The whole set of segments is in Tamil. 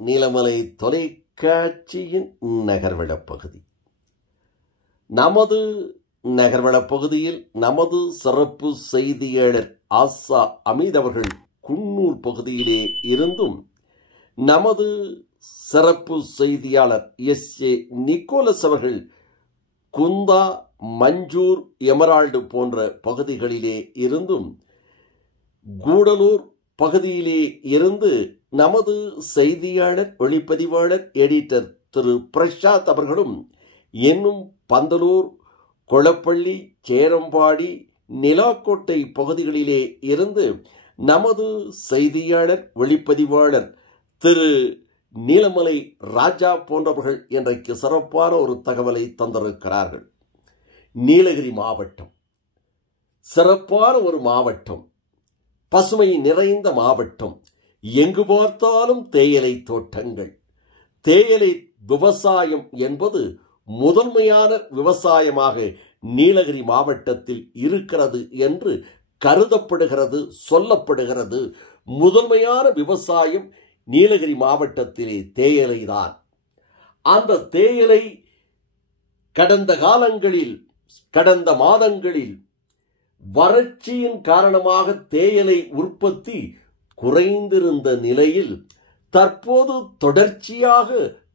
நீலமலை தொலைக்காட்சியின் நகர்வளப் பகுதி. நமது நகர்வளப் பகுதியில் நமது சிறப்பு செய்தியாளர் ஆசா அமீத் அவர்கள் குன்னூர் பகுதியிலே இருந்தும், நமது சிறப்பு செய்தியாளர் எஸ்.ஏ. நிக்கோலஸ் அவர்கள் குந்தா, மஞ்சூர், எமரால்டு போன்ற பகுதிகளிலே இருந்தும், கூடலூர் பகுதியிலே இருந்து நமது செய்தியாளர், ஒளிப்பதிவாளர், எடிட்டர் திரு பிரசாத் அவர்களும், இன்னும் பந்தலூர், கொளப்பள்ளி, சேரம்பாடி, நிலாக்கோட்டை பகுதிகளிலே இருந்து நமது செய்தியாளர், ஒளிப்பதிவாளர் திரு நீலமலை ராஜா போன்றவர்கள் இன்றைக்கு சிறப்பான ஒரு தகவலை தந்திருக்கிறார்கள். நீலகிரி மாவட்டம் சிறப்பான ஒரு மாவட்டம், பசுமை நிறைந்த மாவட்டம். எங்கு பார்த்தாலும் தேயிலை தோட்டங்கள். தேயிலை விவசாயம் என்பது முதன்மையான விவசாயமாக நீலகிரி மாவட்டத்தில் இருக்கிறது என்று கருதப்படுகிறது, சொல்லப்படுகிறது. முதன்மையான விவசாயம் நீலகிரி மாவட்டத்திலே தேயிலைதான். அந்த தேயிலை கடந்த காலங்களில், கடந்த மாதங்களில் வறட்சியின் காரணமாக தேயிலை உற்பத்தி குறைந்திருந்த நிலையில் தற்போது தொடர்ச்சியாக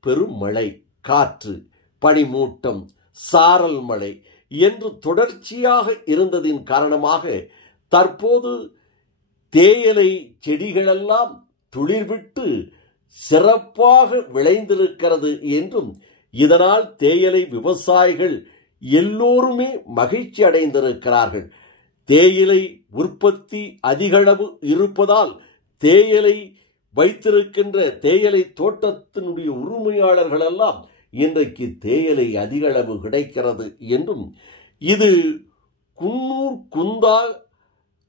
பெரும் மழை, காற்று, பனிமூட்டம், சாரல் மழை என்று தொடர்ச்சியாக இருந்ததின் காரணமாக தற்போது தேயிலை செடிகளெல்லாம் துளிர்விட்டு சிறப்பாக விளைந்திருக்கிறது என்றும், இதனால் தேயிலை விவசாயிகள் எல்லோருமே மகிழ்ச்சி அடைந்திருக்கிறார்கள். தேயிலை உற்பத்தி அதிகளவு இருப்பதால் தேயிலை வைத்திருக்கின்ற தேயிலை தோட்டத்தினுடைய உரிமையாளர்கள் எல்லாம் இன்றைக்கு தேயிலை அதிகளவு கிடைக்கிறது என்றும், இது குன்னூர், குந்தா,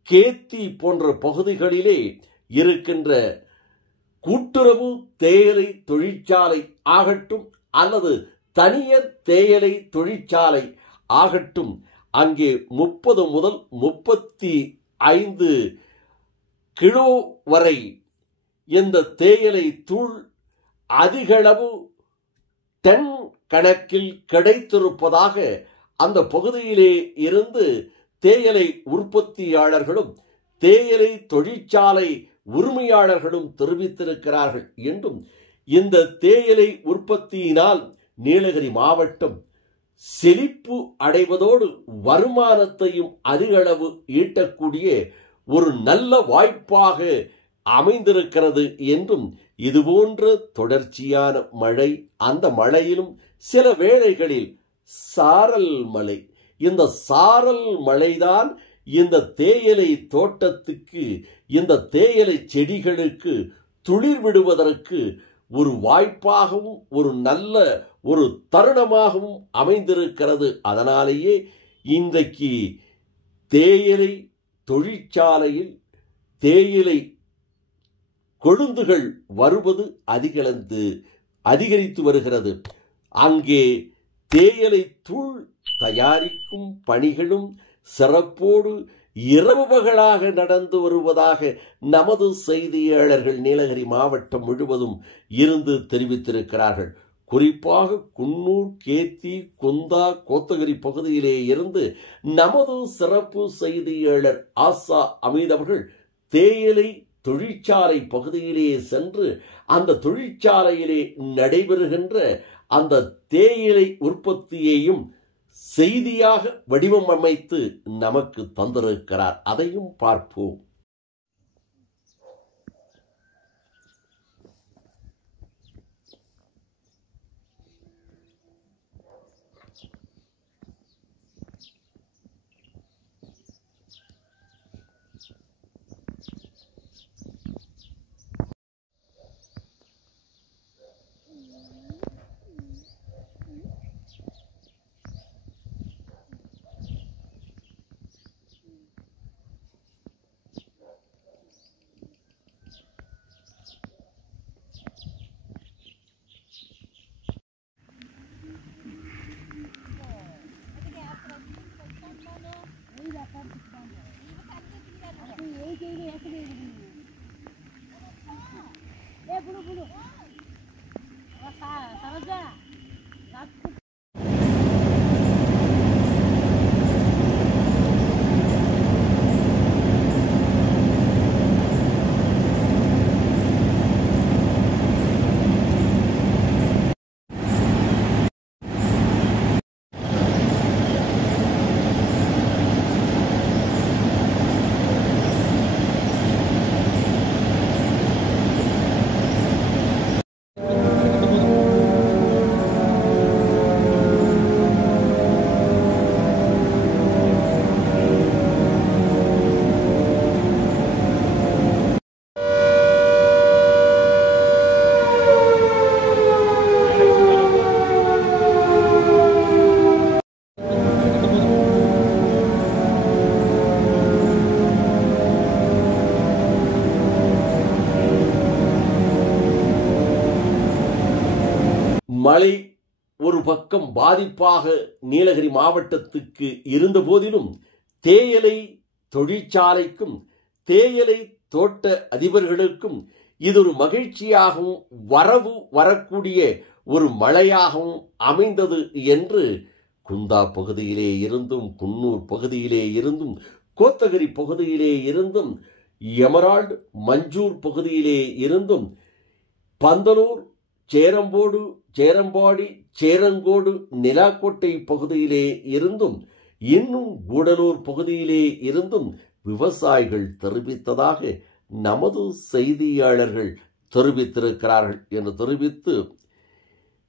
கேத்தி போன்ற பகுதிகளிலே இருக்கின்ற கூட்டுறவு தேயிலை தொழிற்சாலை ஆகட்டும் அல்லது தனியார் தேயிலை தொழிற்சாலை ஆகட்டும், அங்கே 30 முதல் 35 கிலோ வரை இந்த தேயிலை தூள் அதிகளவு டன் கணக்கில் கிடைத்திருப்பதாக அந்த பகுதியிலே இருந்து தேயிலை உற்பத்தியாளர்களும் தேயிலை தொழிற்சாலை உரிமையாளர்களும் தெரிவித்திருக்கிறார்கள் என்றும், இந்த தேயிலை உற்பத்தியினால் நீலகிரி மாவட்டம் செழிப்பு அடைவதோடு வருமானத்தையும் அதிகளவு ஈட்டக்கூடிய ஒரு நல்ல வாய்ப்பாக அமைந்திருக்கிறது என்றும், இதுபோன்ற தொடர்ச்சியான மழை, அந்த மழையிலும் சில வேளைகளில் சாரல் மழை, இந்த சாரல் மழைதான் இந்த தேயிலை தோட்டத்துக்கு, இந்த தேயிலை செடிகளுக்கு துளிர் விடுவதற்கு ஒரு வாய்ப்பாகவும் ஒரு நல்ல ஒரு தருணமாகவும் அமைந்திருக்கிறது. அதனாலேயே இன்றைக்கு தேயிலை தொழிற்சாலையில் தேயிலை கொழுந்துகள் வருவது அதிகரித்து வருகிறது. அங்கே தேயிலை தூள் தயாரிக்கும் பணிகளும் சிறப்போடு இரவு பகலாக நடந்து வருவதாக நமது செய்தியாளர்கள் நீலகிரி மாவட்டம் முழுவதும் இருந்து தெரிவித்திருக்கிறார்கள். குறிப்பாக குன்னூர், கேத்தி, குந்தா, கோத்தகிரி பகுதியிலே இருந்து நமது சிறப்பு செய்தியாளர் ஆசா அமீத் அவர்கள் தேயிலை தொழிற்சாலை பகுதியிலே சென்று அந்த தொழிற்சாலையிலே நடைபெறுகின்ற அந்த தேயிலை உற்பத்தியையும் செய்தியாக வடிவமைத்து நமக்கு தந்திருக்கிறார். அதையும் பார்ப்போம். ये बुलो बुलो மழை ஒரு பக்கம் பாதிப்பாக நீலகிரி மாவட்டத்துக்கு இருந்த போதிலும் தேயிலை தொழிற்சாலைக்கும் தேயிலை தோட்ட அதிபர்களுக்கும் இது ஒரு மகிழ்ச்சியாகவும் வரக்கூடிய ஒரு மழையாகவும் அமைந்தது என்று குந்தா பகுதியிலே இருந்தும் குன்னூர் பகுதியிலே இருந்தும் கோத்தகிரி பகுதியிலே இருந்தும் எமரால்டு மஞ்சூர் பகுதியிலே இருந்தும் பந்தலூர் சேரம்போடு சேரம்பாடி சேரங்கோடு நிலாக்கோட்டை பகுதியிலே இருந்தும் இன்னும் கூடலூர் பகுதியிலே இருந்தும் விவசாயிகள் தெரிவித்ததாக நமது செய்தியாளர்கள் தெரிவித்திருக்கிறார்கள் என்று தெரிவித்து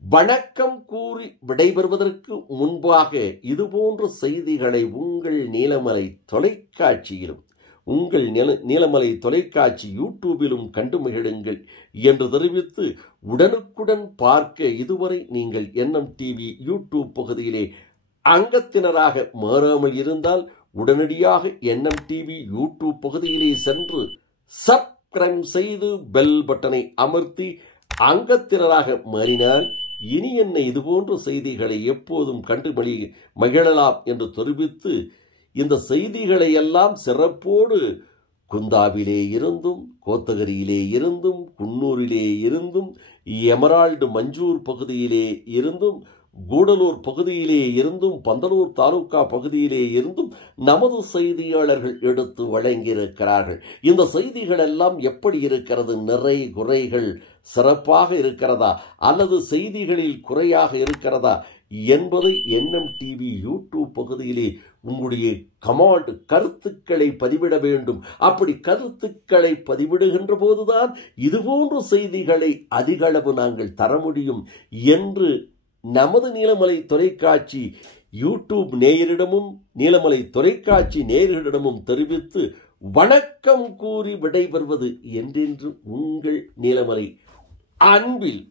வணக்கம் கூறி விடைபெறுவதற்கு முன்பாக இதுபோன்ற செய்திகளை உங்கள் நீலமலை தொலைக்காட்சியிலும் உங்கள் நீலமலை தொலைக்காட்சி யூடியூபிலும் கண்டு மகிழுங்கள் என்று தெரிவித்து உடனுக்குடன் பார்க்க இதுவரை நீங்கள் என்எம் டிவி யூடியூப் பகுதியிலே அங்கத்தினராக மாறாமல் இருந்தால் உடனடியாக என்எம் டிவி யூடியூப் பகுதியிலே சென்று சப்ஸ்கிரைப் செய்து பெல் பட்டனை அமர்த்தி அங்கத்தினராக மாறினால் இனி என்ன இதுபோன்ற செய்திகளை எப்போதும் கண்டு மகிழலாம் என்று தெரிவித்து இந்த செய்திகளை எல்லாம் சிறப்போடு குந்தாவிலே இருந்தும் கோத்தகிரியிலே இருந்தும் குன்னூரிலே இருந்தும் எமரால்டு மஞ்சூர் பகுதியிலே இருந்தும் கூடலூர் பகுதியிலே இருந்தும் பந்தலூர் தாலுகா பகுதியிலே இருந்தும் நமது செய்தியாளர்கள் எடுத்து வழங்கியிருக்கிறார்கள். இந்த செய்திகள் எல்லாம் எப்படி இருக்கிறது? நிறை குறைகள் சிறப்பாக இருக்கிறதா அல்லது செய்திகளில் குறையாக இருக்கிறதா என்பதை என்எம் டிவி யூடியூப் பகுதியிலே உங்களுடைய கமெண்ட் கருத்துக்களை பதிவிட வேண்டும். அப்படி கருத்துக்களை பதிவிடுகின்ற போதுதான் இதுபோன்ற செய்திகளை அதிக அளவு நாங்கள் தர முடியும் என்று நமது நீலமலை தொலைக்காட்சி யூடியூப் நேயரிடமும் நீலமலை தொலைக்காட்சி நேயர்களிடமும் தெரிவித்து வணக்கம் கூறி விடைபெறுவது என்றென்று உங்கள் நீலமலை அன்பில்